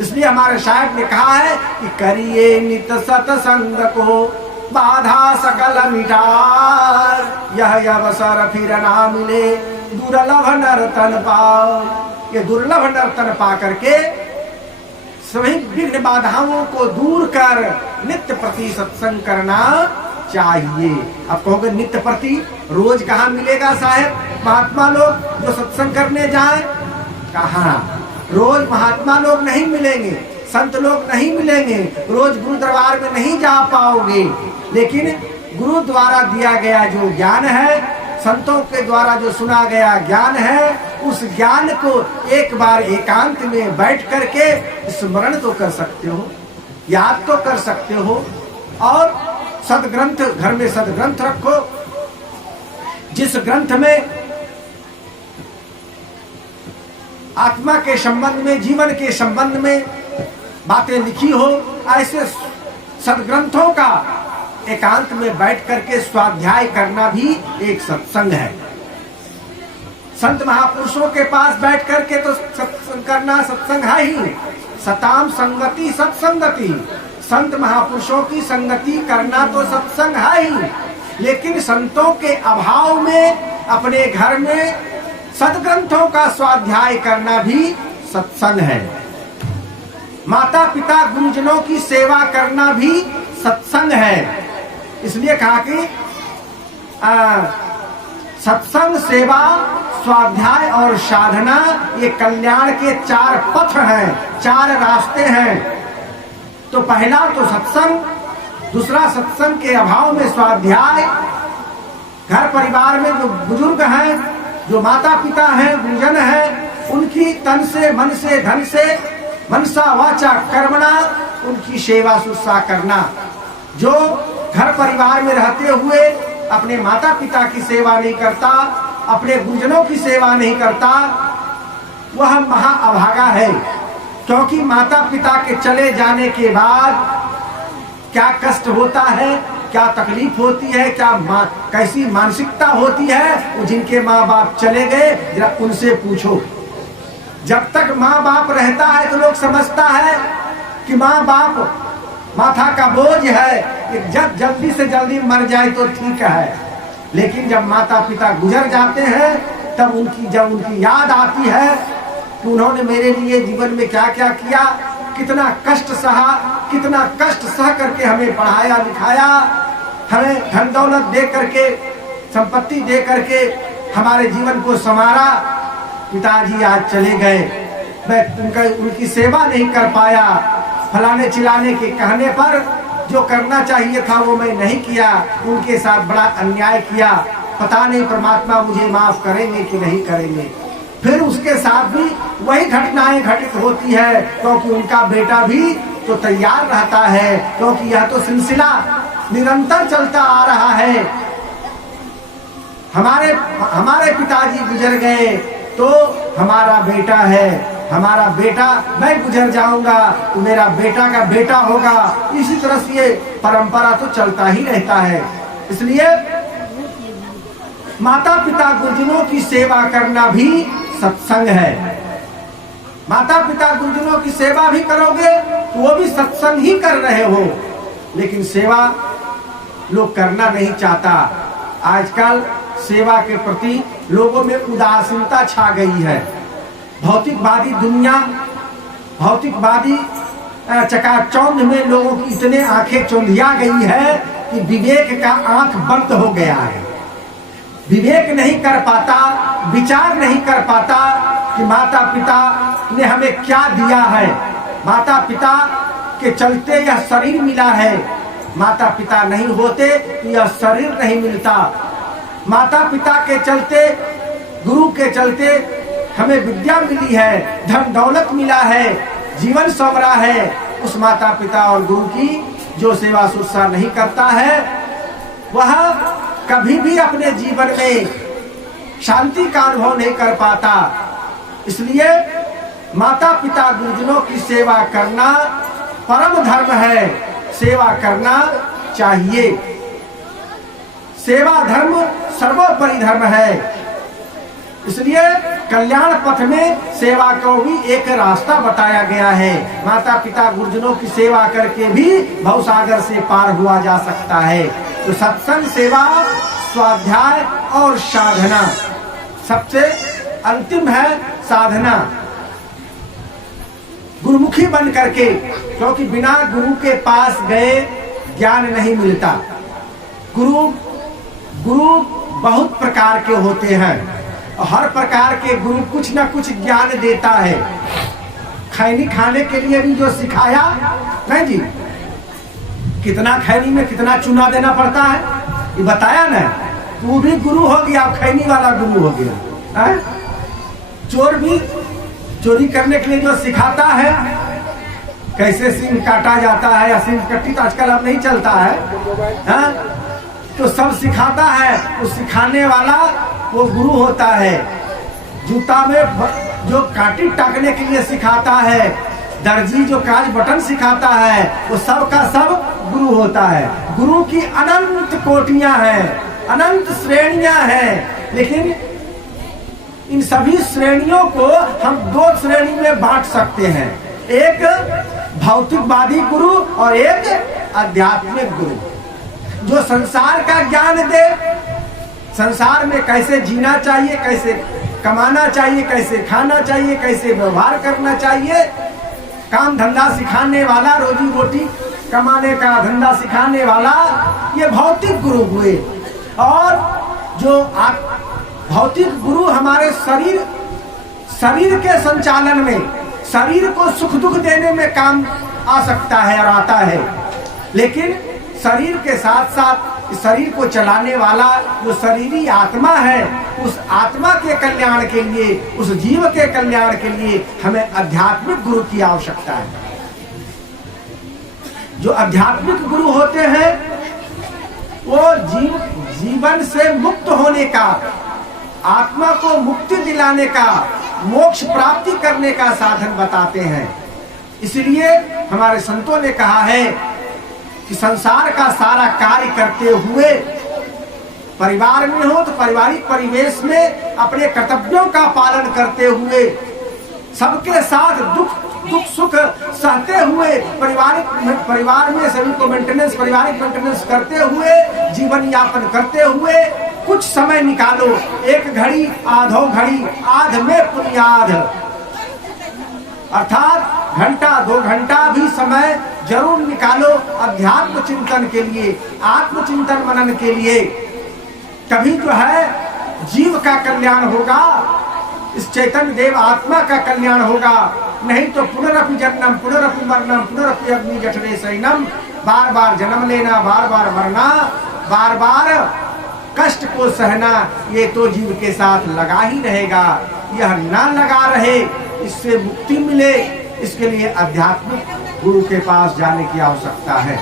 इसलिए हमारे शायर ने कहा है कि करिए नित सत्संग को बाधा सकल मिटार, यह अवसर फिर ना मिले दुर्लभ नर्तन पाओ। ये दुर्लभ नर्तन पा करके सभी विघ्न बाधाओं को दूर कर नित्य प्रति सत्संग करना चाहिए। अब कहोगे नित्य प्रति रोज कहाँ मिलेगा साहेब? महात्मा लोग जो सत्संग करने जाए कहाँ? रोज महात्मा लोग नहीं मिलेंगे, संत लोग नहीं मिलेंगे, रोज गुरु दरबार में नहीं जा पाओगे। लेकिन गुरु द्वारा दिया गया जो ज्ञान है, संतों के द्वारा जो सुना गया ज्ञान है, उस ज्ञान को एक बार एकांत में बैठ करके स्मरण तो कर सकते हो, याद तो कर सकते हो। और सदग्रंथ घर में सदग्रंथ रखो, जिस ग्रंथ में आत्मा के संबंध में, जीवन के संबंध में बातें लिखी हो, ऐसे सदग्रंथों का एकांत में बैठ करके स्वाध्याय करना भी एक सत्संग है। संत महापुरुषों के पास बैठ करके तो सत्संग करना सत्संग है ही। सताम संगति सत्संगति, संत महापुरुषों की संगति करना तो सत्संग है ही। लेकिन संतों के अभाव में अपने घर में सदग्रंथों का स्वाध्याय करना भी सत्संग है। माता पिता गुरुजनों की सेवा करना भी सत्संग है। इसलिए कहा कि सत्संग, सेवा, स्वाध्याय और साधना ये कल्याण के 4 पथ हैं, 4 रास्ते हैं। तो पहला तो सत्संग, दूसरा सत्संग के अभाव में स्वाध्याय। घर परिवार में जो बुजुर्ग हैं, जो माता पिता हैं, गुरुजन हैं, उनकी तन से, मन से, धन से, मनसा वाचा कर्मणा उनकी सेवा शुश्रूषा करना। जो घर परिवार में रहते हुए अपने माता पिता की सेवा नहीं करता, अपने गुरुजनों की सेवा नहीं करता, वह महाअभागा है। क्योंकि माता पिता के चले जाने के बाद क्या कष्ट होता है, क्या तकलीफ होती है, क्या कैसी मानसिकता होती है, वो जिनके माँ बाप चले गए जरा उनसे पूछो। जब तक माँ बाप रहता है तो लोग समझता है कि माँ बाप माथा का बोझ है, कि जब जल्दी से जल्दी मर जाए तो ठीक है। लेकिन जब माता पिता गुजर जाते हैं तब जब उनकी याद आती है कि उन्होंने मेरे लिए जीवन में क्या क्या किया, कितना कष्ट सहा, कितना कष्ट सह करके हमें पढ़ाया लिखाया, हमें धन दौलत दे करके, संपत्ति दे करके हमारे जीवन को संवारा। पिताजी आज चले गए, मैं उनकी सेवा नहीं कर पाया, फलाने चिलाने के कहने पर जो करना चाहिए था वो मैं नहीं किया, उनके साथ बड़ा अन्याय किया। पता नहीं परमात्मा मुझे माफ करेंगे कि नहीं करेंगे। फिर उसके साथ भी वही घटनाएं घटित होती है, क्योंकि उनका बेटा भी तो तैयार रहता है, क्योंकि यह तो सिलसिला निरंतर चलता आ रहा है। हमारे पिताजी गुजर गए तो हमारा बेटा है, हमारा बेटा, मैं गुजर जाऊंगा तो मेरा बेटा का बेटा होगा। इसी तरह से ये परंपरा तो चलता ही रहता है। इसलिए माता पिता गुरुजनों की सेवा करना भी सत्संग है। माता पिता गुरुजनों की सेवा भी करोगे तो वो भी सत्संग ही कर रहे हो। लेकिन सेवा लोग करना नहीं चाहता। आजकल सेवा के प्रति लोगों में उदासीनता छा गई है। भौतिकवादी दुनिया, भौतिकवादी चकाचौंध में लोगों की इतने आंखें चौंधिया गई है कि विवेक का आंख बंद हो गया है। विवेक नहीं कर पाता, विचार नहीं कर पाता कि माता पिता ने हमें क्या दिया है। माता पिता के चलते यह शरीर मिला है, माता पिता नहीं होते तो यह शरीर नहीं मिलता। माता पिता के चलते, गुरु के चलते हमें विद्या मिली है, धन दौलत मिला है, जीवन संवरा है। उस माता पिता और गुरु की जो सेवा शुश्रूषा नहीं करता है वह कभी भी अपने जीवन में शांति का अनुभव नहीं कर पाता। इसलिए माता पिता गुरुजनों की सेवा करना परम धर्म है, सेवा करना चाहिए। सेवा धर्म सर्वोपरि धर्म है। इसलिए कल्याण पथ में सेवा को भी एक रास्ता बताया गया है। माता पिता गुरुजनों की सेवा करके भी भवसागर से पार हुआ जा सकता है। तो सत्संग, सेवा, स्वाध्याय और साधना, सबसे अंतिम है साधना। गुरुमुखी बन करके, क्योंकि बिना गुरु के पास गए ज्ञान नहीं मिलता। गुरु बहुत प्रकार के होते हैं और हर प्रकार के गुरु कुछ न कुछ ज्ञान देता है। खैनी खाने के लिए भी जो सिखाया, नहीं जी, कितना खैनी में कितना चूना देना पड़ता है ये बताया ना, वो भी गुरु हो गया, खैनी वाला गुरु हो गया है? चोर भी चोरी करने के लिए जो सिखाता है, कैसे सींग काटा जाता है, या सींग कट्टी तो आजकल अब नहीं चलता है, तो सब सिखाता है। उस सिखाने वाला वो गुरु होता है। जूता में जो काटी टाकने के लिए सिखाता है, दर्जी जो काज बटन सिखाता है, वो सब का सब गुरु होता है। गुरु की अनंत कोटियां हैं, अनंत श्रेणियां हैं, लेकिन इन सभी श्रेणियों को हम दो श्रेणी में बांट सकते हैं, एक भौतिकवादी गुरु और एक आध्यात्मिक गुरु, जो संसार का ज्ञान दे, संसार में कैसे जीना चाहिए, कैसे कमाना चाहिए, कैसे खाना चाहिए, कैसे व्यवहार करना चाहिए, काम धंधा सिखाने वाला, रोजी रोटी कमाने का धंधा सिखाने वाला, ये भौतिक गुरु हुए। और जो भौतिक गुरु हमारे शरीर के संचालन में, शरीर को सुख दुख देने में काम आ सकता है और आता है, लेकिन शरीर के साथ साथ शरीर को चलाने वाला जो शरीरी आत्मा है, उस आत्मा के कल्याण के लिए, उस जीव के कल्याण के लिए हमें आध्यात्मिक गुरु की आवश्यकता है। जो आध्यात्मिक गुरु होते हैं वो जीवन से मुक्त होने का, आत्मा को मुक्ति दिलाने का, मोक्ष प्राप्ति करने का साधन बताते हैं। इसलिए हमारे संतों ने कहा है कि संसार का सारा कार्य करते हुए, परिवार में हो तो पारिवारिक परिवेश में अपने कर्तव्यों का पालन करते हुए, सबके साथ दुख सुख सहते हुए, परिवार में सभी को पारिवारिक मेंटेनेंस करते हुए, जीवन यापन करते हुए कुछ समय निकालो। एक घड़ी आधो घड़ी आध में पुण्याध, अर्थात घंटा 2 घंटा भी समय जरूर निकालो अध्यात्म चिंतन के लिए, आत्मचिंतन मनन के लिए। तभी जो है जीव का कल्याण होगा, इस चैतन्य देव आत्मा का कल्याण होगा। नहीं तो पुनरपि जन्म पुनरपि मरणम पुनरपि अग्नि जठरे शयनम, बार बार जन्म लेना, बार बार मरना, बार बार कष्ट को सहना, ये तो जीव के साथ लगा ही रहेगा। यह ना लगा रहे, इससे मुक्ति मिले, इसके लिए आध्यात्मिक गुरु के पास जाने की आवश्यकता है।